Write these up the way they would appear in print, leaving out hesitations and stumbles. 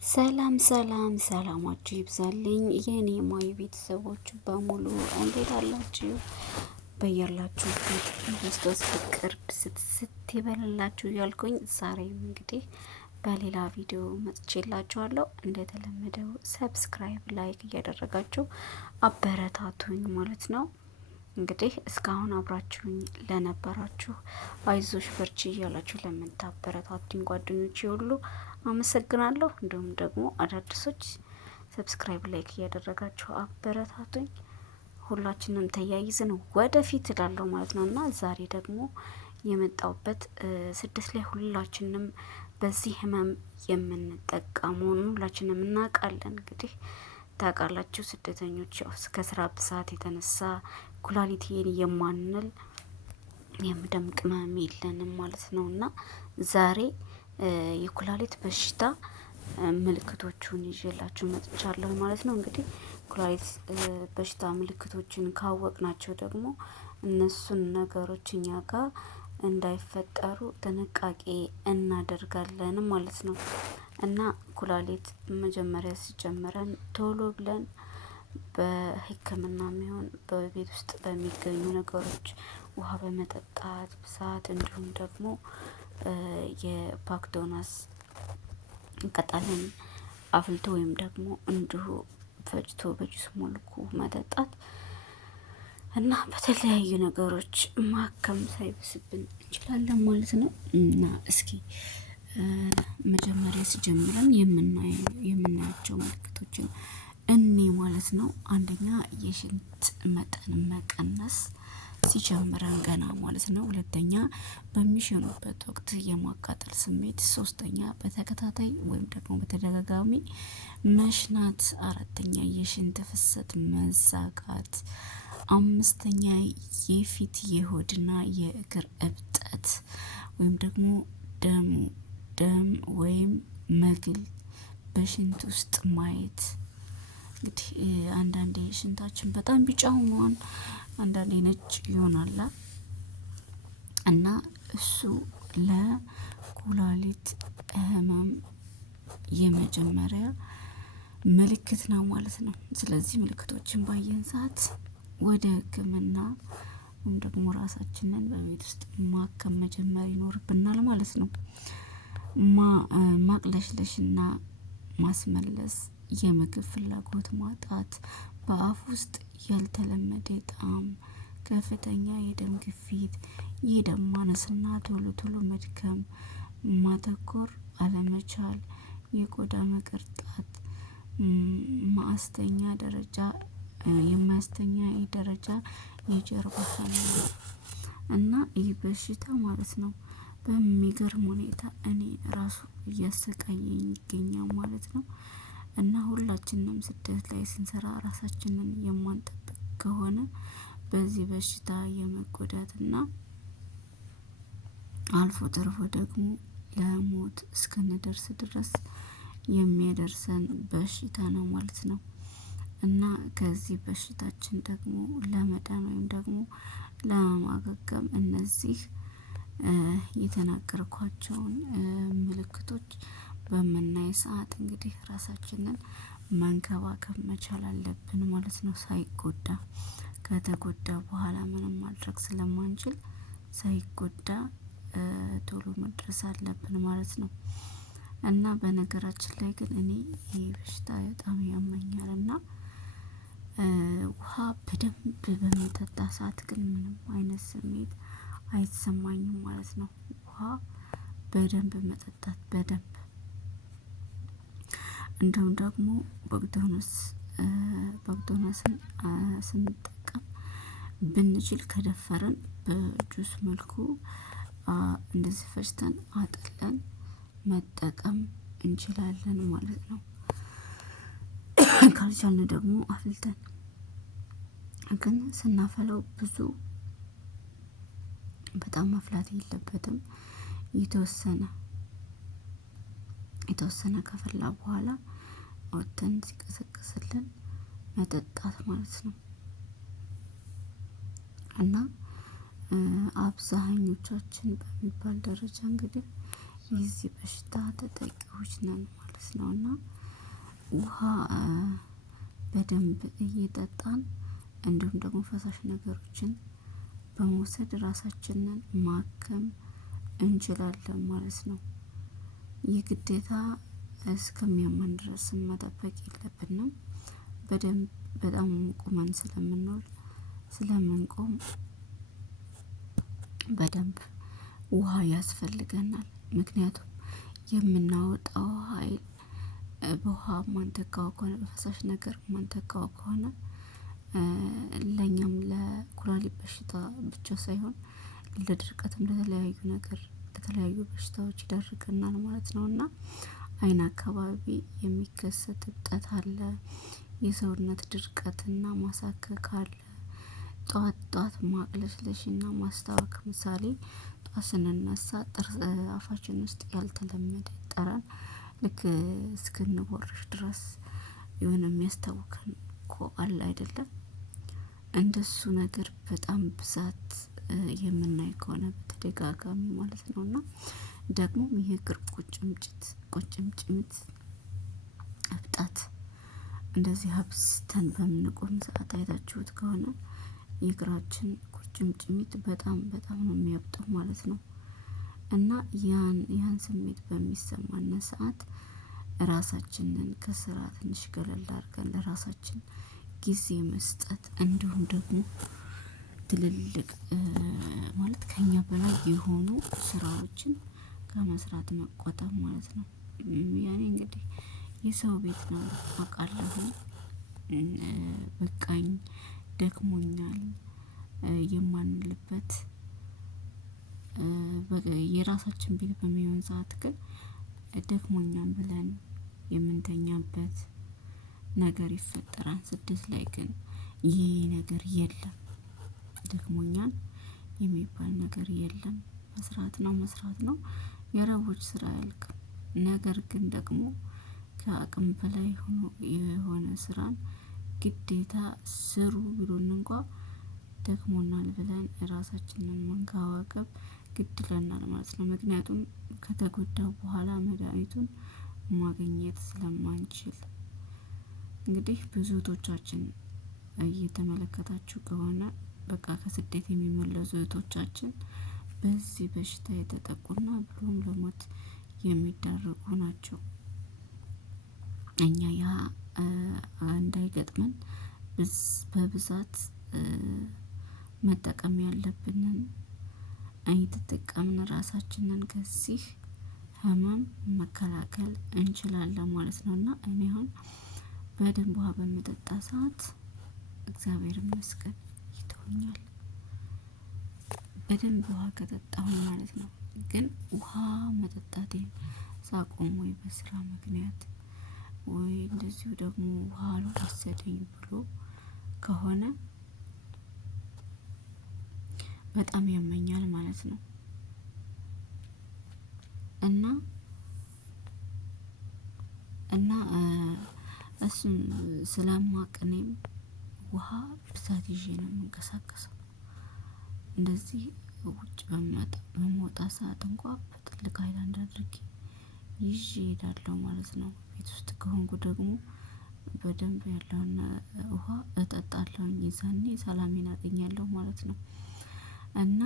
ሰላም ሰላም ሰላማችሁ ይብዛልኝ የኔ ማይ ቤተሰቦች በሙሉ እንዴት አላችሁ? በያላችሁበት ክርስቶስ ፍቅር ስት ይበልላችሁ እያልኩኝ ዛሬም እንግዲህ በሌላ ቪዲዮ መጥቼላችኋለሁ። እንደተለመደው ሰብስክራይብ፣ ላይክ እያደረጋችሁ አበረታቱኝ ማለት ነው። እንግዲህ እስካሁን አብራችሁኝ ለነበራችሁ አይዞሽ በርቺ እያላችሁ ለምታበረታቱኝ ጓደኞች ሁሉ አመሰግናለሁ። እንዲሁም ደግሞ አዳዲሶች ሰብስክራይብ ላይክ እያደረጋችሁ አበረታቱኝ። ሁላችንም ተያይዘን ወደፊት እላለሁ ማለት ነው እና ዛሬ ደግሞ የመጣውበት ስድስት ላይ ሁላችንም በዚህ ህመም የምንጠቃ መሆኑን ሁላችንም እናውቃለን። እንግዲህ ታውቃላችሁ ስደተኞች ያው ከስራ ብዛት የተነሳ ኩላሊቴን የማንል የደም ቅመም የለንም ማለት ነው እና ዛሬ የኩላሊት በሽታ ምልክቶቹን ይዤላችሁ መጥቻለሁ ማለት ነው። እንግዲህ ኩላሊት በሽታ ምልክቶችን ካወቅናቸው ደግሞ እነሱን ነገሮች እኛ ጋር እንዳይፈጠሩ ጥንቃቄ እናደርጋለን ማለት ነው እና ኩላሊት መጀመሪያ ሲጀምረን ቶሎ ብለን በሕክምና የሚሆን በቤት ውስጥ በሚገኙ ነገሮች ውሃ በመጠጣት ብዛት እንዲሁም ደግሞ የባክዶናስ ቅጠልን አፍልቶ ወይም ደግሞ እንዲሁ ፈጭቶ በጁስ መልኩ መጠጣት እና በተለያዩ ነገሮች ማከም ሳይብስብን እንችላለን ማለት ነው እና እስኪ መጀመሪያ ሲጀምረን የምናያቸው ምልክቶችን እኔ ማለት ነው። አንደኛ የሽንት መጠን መቀነስ ሲጀምረን ገና ማለት ነው። ሁለተኛ በሚሸኑበት ወቅት የማቃጠል ስሜት፣ ሶስተኛ በተከታታይ ወይም ደግሞ በተደጋጋሚ መሽናት፣ አራተኛ የሽንት ፍሰት መዛጋት፣ አምስተኛ የፊት የሆድና የእግር እብጠት ወይም ደግሞ ደም ወይም መግል በሽንት ውስጥ ማየት። እንግዲህ አንዳንዴ ሽንታችን በጣም ቢጫ ሆኗል፣ አንዳንዴ ነጭ ይሆናል እና እሱ ለኩላሊት ህመም የመጀመሪያ ምልክት ነው ማለት ነው። ስለዚህ ምልክቶችን ባየን ሰዓት ወደ ሕክምና ወይም ደግሞ ራሳችንን በቤት ውስጥ ማከም መጀመር ይኖርብናል ማለት ነው። ማቅለሽለሽና ማስመለስ፣ የምግብ ፍላጎት ማጣት፣ በአፍ ውስጥ ያልተለመደ ጣዕም፣ ከፍተኛ የደም ግፊት፣ የደም ማነስና ቶሎ ቶሎ መድከም፣ ማተኮር አለመቻል፣ የቆዳ መቅርጣት፣ የማያስተኛ ደረጃ የጀርባ ህመም እና ይህ በሽታ ማለት ነው በሚገርም ሁኔታ እኔ ራሱ እያሰቃየኝ ይገኛል ማለት ነው። እና ሁላችንም ስደት ላይ ስንሰራ ራሳችንን የማንጠብቅ ከሆነ በዚህ በሽታ የመጎዳትና አልፎ ተርፎ ደግሞ ለሞት እስክንደርስ ድረስ የሚያደርሰን በሽታ ነው ማለት ነው። እና ከዚህ በሽታችን ደግሞ ለመዳን ወይም ደግሞ ለማገገም እነዚህ የተናገርኳቸውን ምልክቶች በምናይ ሰዓት እንግዲህ ራሳችንን መንከባከብ መቻል አለብን ማለት ነው። ሳይጎዳ ከተጎዳ በኋላ ምንም ማድረግ ስለማንችል ሳይጎዳ ቶሎ መድረስ አለብን ማለት ነው። እና በነገራችን ላይ ግን እኔ ይሄ በሽታ በጣም ያመኛል እና ውሃ በደንብ በምጠጣ ሰዓት ግን ምንም አይነት ስሜት አይሰማኝም ማለት ነው። ውሃ በደንብ መጠጣት በደንብ እንደውም ደግሞ ባክዶናስን ስንጠቀም ብንችል ከደፈረን በጁስ መልኩ እንደዚህ ፈጭተን አጥለን መጠቀም እንችላለን ማለት ነው። ካልቻልን ደግሞ አፍልተን ግን ስናፈለው በጣም መፍላት የለበትም። የተወሰነ ከፈላ በኋላ ወጥተን ሲቀዘቅዝልን መጠጣት ማለት ነው እና አብዛኞቻችን በሚባል ደረጃ እንግዲህ የዚህ በሽታ ተጠቂዎች ነን ማለት ነው። ማለት ነው። እና ውሃ በደንብ እየጠጣን እንዲሁም ደግሞ ፈሳሽ ነገሮችን በመውሰድ ራሳችንን ማከም እንችላለን ማለት ነው። ይህ ግዴታ እስከሚያመን ድረስ መጠበቅ የለብንም። በደንብ በጣም ቁመን ስለምንውል ስለምንቆም በደንብ ውሃ ያስፈልገናል። ምክንያቱም የምናወጣው ኃይል በውሃ ማንተካው ከሆነ በፈሳሽ ነገር ማንተካው ከሆነ ለኛም ለኩላሊት በሽታ ብቻ ሳይሆን ለድርቀትም ለተለያዩ በሽታዎች ይዳርገናል ማለት ነው። እና አይን አካባቢ የሚከሰት እብጠት አለ። የሰውነት ድርቀትና ማሳከክ አለ። ጧት ማቅለሽለሽና ማስታወክ ምሳሌ ጧት ስንነሳ ጥርስ አፋችን ውስጥ ያልተለመደ ጠረን ልክ እስክንቦርሽ ድረስ የሆነ የሚያስታውከን እኮ አለ አይደለም። እንደሱ ነገር በጣም ብዛት የምናይ ከሆነ በተደጋጋሚ ማለት ነው። እና ደግሞ ይሄ እግር ቁርጭምጭሚት እብጠት እንደዚህ አብዝተን በምንቆም ሰዓት አይታችሁት ከሆነ የእግራችን ቁርጭምጭሚት በጣም ነው የሚያብጠው ማለት ነው። እና ያን ስሜት በሚሰማን ሰዓት ራሳችንን ከስራ ትንሽ ገለል አድርገን ለራሳችን ጊዜ መስጠት እንዲሁም ደግሞ ትልልቅ ማለት ከኛ በላይ የሆኑ ስራዎችን ከመስራት መቆጠብ ማለት ነው። ያኔ እንግዲህ የሰው ቤት ነው አውቃለሁ። በቃኝ ደክሞኛል የማንልበት የራሳችን ቤት በሚሆን ሰዓት ግን ደክሞኛል ብለን የምንተኛበት ነገር ይፈጠራል። ስደት ላይ ግን ይሄ ነገር የለም። ደክሞኛል የሚባል ነገር የለም። መስራት ነው። የረቦች ስራ አያልቅም። ነገር ግን ደግሞ ከአቅም በላይ የሆነ ስራን ግዴታ ስሩ ቢሉን እንኳን ደክሞናል ብለን ራሳችንን መንከባከብ ግድ ይለናል ማለት ነው። ምክንያቱም ከተጎዳው በኋላ መድሃኒቱን ማግኘት ስለማንችል እንግዲህ ብዙ እህቶቻችን እየተመለከታችሁ ከሆነ በቃ ከስደት የሚመለሱ እህቶቻችን በዚህ በሽታ የተጠቁና ብሎም ለሞት የሚዳረጉ ናቸው። እኛ ያ እንዳይገጥመን በብዛት መጠቀም ያለብንን እየተጠቀምን ራሳችንን ከዚህ ህመም መከላከል እንችላለን ማለት ነው። እና እኔ አሁን በደንብ ውሃ በምጠጣ ሰዓት እግዚአብሔር ይመስገን ይተወኛል። በደንብ ውሃ ከጠጣሁ ማለት ነው። ግን ውሃ መጠጣቴን ሳቆም ወይ በስራ ምክንያት ወይ እንደዚሁ ደግሞ ውሃ አልወሰደኝ ብሎ ከሆነ በጣም ያመኛል ማለት ነው። እና እሱን ስለማውቅ እኔም ውሃ ብዛት ይዤ ነው የምንቀሳቀሰው። እንደዚህ ውጭ በምወጣ ሰዓት እንኳን በትልቅ ሃይላንድ አድርጌ ይዤ እሄዳለሁ ማለት ነው። ቤት ውስጥ ከሆንኩ ደግሞ በደንብ ያለውን ውሃ እጠጣለሁኝ የዛኔ ሰላሜን አገኛለሁ ማለት ነው። እና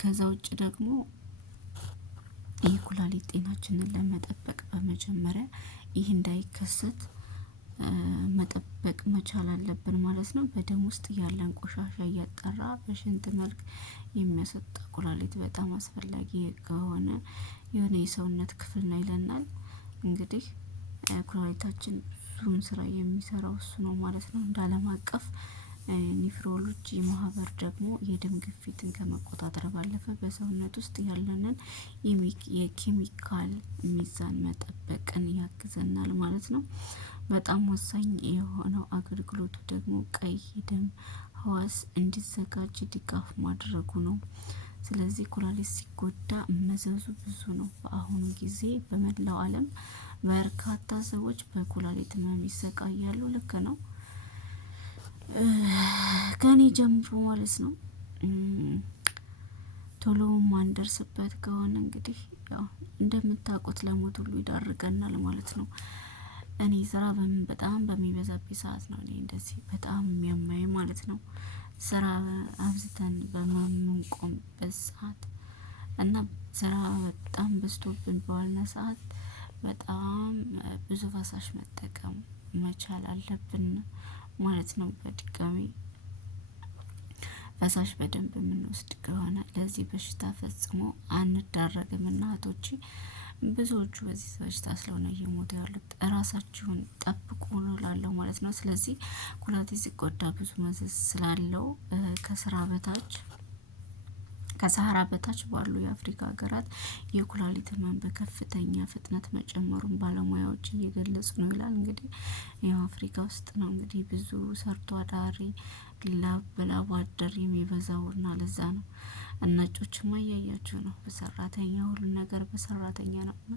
ከዛ ውጭ ደግሞ የኩላሊት ጤናችንን ለመጠበቅ በመጀመሪያ ይህ እንዳይከሰት መጠበቅ መቻል አለብን ማለት ነው። በደም ውስጥ ያለን ቆሻሻ እያጣራ በሽንት መልክ የሚያስወጣ ኩላሊት በጣም አስፈላጊ ከሆነ የሆነ የሰውነት ክፍል ነው ይለናል። እንግዲህ ኩላሊታችን ብዙም ስራ የሚሰራው እሱ ነው ማለት ነው። እንደ አለም አቀፍ ኒፍሮሎጂ ማህበር ደግሞ የደም ግፊትን ከመቆጣጠር ባለፈ በሰውነት ውስጥ ያለንን የኬሚካል ሚዛን መጠበቅን ያግዘናል ማለት ነው። በጣም ወሳኝ የሆነው አገልግሎቱ ደግሞ ቀይ ደም ህዋስ እንዲዘጋጅ ድጋፍ ማድረጉ ነው። ስለዚህ ኩላሊት ሲጎዳ መዘዙ ብዙ ነው። በአሁኑ ጊዜ በመላው ዓለም በርካታ ሰዎች በኩላሊት ህመም ይሰቃያሉ። ልክ ነው። ከኔ ጀምሮ ማለት ነው። ቶሎ ማንደርስበት ከሆነ እንግዲህ ያው እንደምታውቁት ለሞት ሁሉ ይዳርገናል ማለት ነው። እኔ ስራ በጣም በሚበዛብኝ ሰዓት ነው እኔ እንደዚህ በጣም የሚያማኝ ማለት ነው። ስራ አብዝተን በምንቆምበት ሰዓት እና ስራ በጣም በዝቶብን በዋልነ ሰዓት በጣም ብዙ ፈሳሽ መጠቀም መቻል አለብን ማለት ነው። በድጋሚ ፈሳሽ በደንብ የምንወስድ ከሆነ ለዚህ በሽታ ፈጽሞ አንዳረግም። እናቶቼ ብዙዎቹ በዚህ በሽታ ስለሆነ እየሞቱ ያሉት እራሳችሁን ጠብቁ እላለሁ ማለት ነው። ስለዚህ ኩላሊት ሲጎዳ ብዙ መዘዝ ስላለው ከሰሃራ በታች ባሉ የአፍሪካ ሀገራት የኩላሊት ህመም በከፍተኛ ፍጥነት መጨመሩን ባለሙያዎች እየገለጹ ነው ይላል። እንግዲህ ያው አፍሪካ ውስጥ ነው እንግዲህ ብዙ ሰርቶ አዳሪ ላብ አደር የሚበዛውና ለዛ ነው። ነጮችማ እያያችሁ ነው፣ በሰራተኛ ሁሉ ነገር በሰራተኛ ነው እና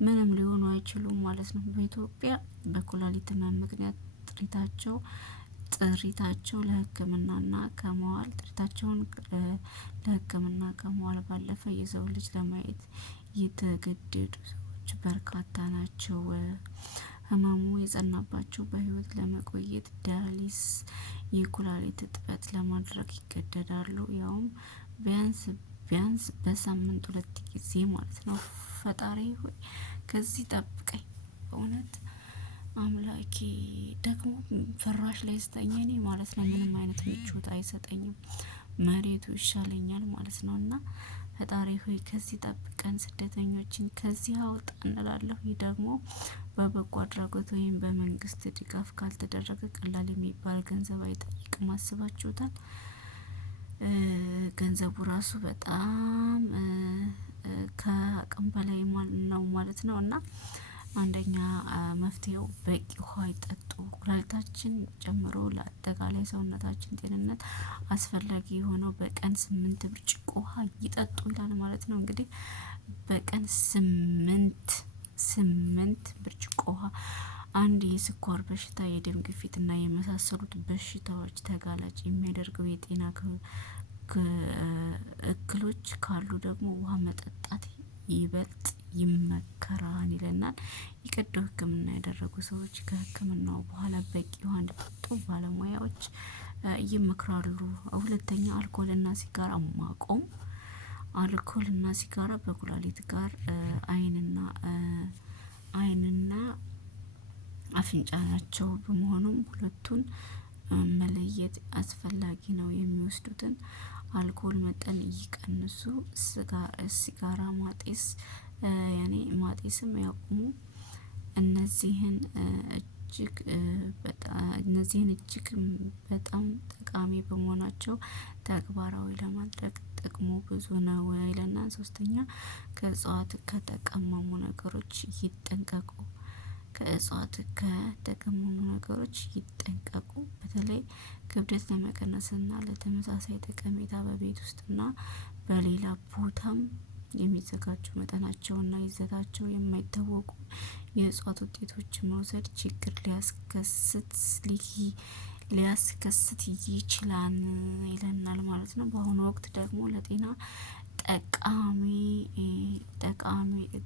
ምንም ሊሆኑ አይችሉም ማለት ነው። በኢትዮጵያ በኩላሊት ህመም ምክንያት ጥሪታቸው ለሕክምናና ከመዋል ጥሪታቸውን ለሕክምና ከመዋል ባለፈ የሰው ልጅ ለማየት የተገደዱ ሰዎች በርካታ ናቸው። ህመሙ የጸናባቸው በህይወት ለመቆየት ዳያሊስ የኩላሊት እጥበት ለማድረግ ይገደዳሉ። ያውም ቢያንስ በሳምንት 2 ጊዜ ማለት ነው። ፈጣሪ ሆይ ከዚህ ጠብቀኝ በእውነት አምላኬ። ደግሞ ፍራሽ ላይ ስተኛ እኔ ማለት ነው ምንም አይነት ምቾት አይሰጠኝም፣ መሬቱ ይሻለኛል ማለት ነው። እና ፈጣሪ ሆይ ከዚህ ጠብቀን፣ ስደተኞችን ከዚህ አውጣ እንላለሁ። ይህ ደግሞ በበጎ አድራጎት ወይም በመንግስት ድጋፍ ካልተደረገ ቀላል የሚባል ገንዘብ አይጠይቅም። አስባችሁታል? ገንዘቡ ራሱ በጣም ከአቅም በላይ ነው ማለት ነው። እና አንደኛ መፍትሄው በቂ ውሃ ይጠጡ። ኩላሊታችን ጨምሮ ለአጠቃላይ ሰውነታችን ጤንነት አስፈላጊ የሆነው በቀን 8 ብርጭቆ ውሃ ይጠጡ ይላል ማለት ነው። እንግዲህ በቀን 8 ብርጭቆ ውሃ። አንድ የስኳር በሽታ፣ የደም ግፊት እና የመሳሰሉት በሽታዎች ተጋላጭ የሚያደርገው የጤና እክሎች ካሉ ደግሞ ውሃ መጠጣት ይበልጥ ይመከራል ይለናል። የቀዶ ሕክምና ያደረጉ ሰዎች ከሕክምናው በኋላ በቂ ውሃ እንዲጠጡ ባለሙያዎች ይመክራሉ። ሁለተኛ አልኮልና ሲጋራ ማቆም። አልኮልና ሲጋራ በኩላሊት ጋር አይንና አፍንጫ ናቸው። በመሆኑም ሁለቱን መለየት አስፈላጊ ነው። የሚወስዱትን አልኮል መጠን ይቀንሱ። ሲጋራ ማጤስም ያቁሙ። እነዚህን እጅግ በጣም ጠቃሚ በመሆናቸው ተግባራዊ ለማድረግ ጥቅሙ ብዙ ነው ይለናል። ሶስተኛ ከእጽዋት ከተቀመሙ ነገሮች ይጠንቀቁ። በተለይ ክብደት ለመቀነስና ለተመሳሳይ ጠቀሜታ በቤት ውስጥና በሌላ ቦታም የሚዘጋጁ መጠናቸውና ይዘታቸው የማይታወቁ የእጽዋት ውጤቶችን መውሰድ ችግር ሊያስከስት ይችላል ይለናል ማለት ነው። በአሁኑ ወቅት ደግሞ ለጤና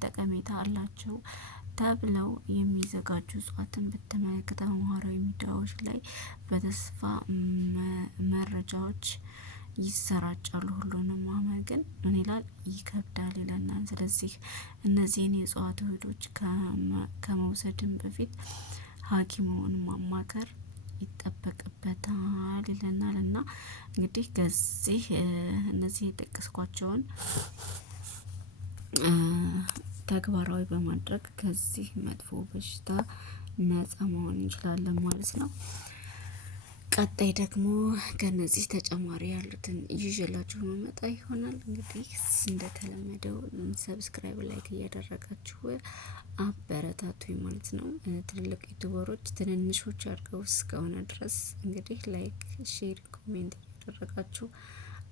ጠቀሜታ አላቸው ተብለው የሚዘጋጁ እጽዋትን በተመለከተ ማህበራዊ ሚዲያዎች ላይ በተስፋ መረጃዎች ይሰራጫሉ። ሁሉንም ማመን ግን ምን ይላል ይከብዳል ይለናል። ስለዚህ እነዚህን የእጽዋት ውህዶች ከመውሰድም በፊት ሐኪሙን ማማከር ይጠበቅበታል ይለናል። እና እንግዲህ ከዚህ እነዚህ የጠቀስኳቸውን ተግባራዊ በማድረግ ከዚህ መጥፎ በሽታ ነፃ መሆን እንችላለን ማለት ነው። ቀጣይ ደግሞ ከነዚህ ተጨማሪ ያሉትን ይዤላችሁ መመጣ ይሆናል። እንግዲህ እንደተለመደው ሰብስክራይብ፣ ላይክ እያደረጋችሁ አበረታቱኝ ማለት ነው። ትልልቅ ዩቲዩበሮች ትንንሾች አድርገው እስከሆነ ድረስ እንግዲህ ላይክ፣ ሼር፣ ኮሜንት እያደረጋችሁ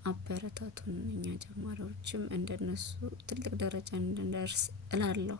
አበረታቱን። እኛ ጀማሪዎችም እንደነሱ ትልቅ ደረጃ እንድንደርስ እላለሁ።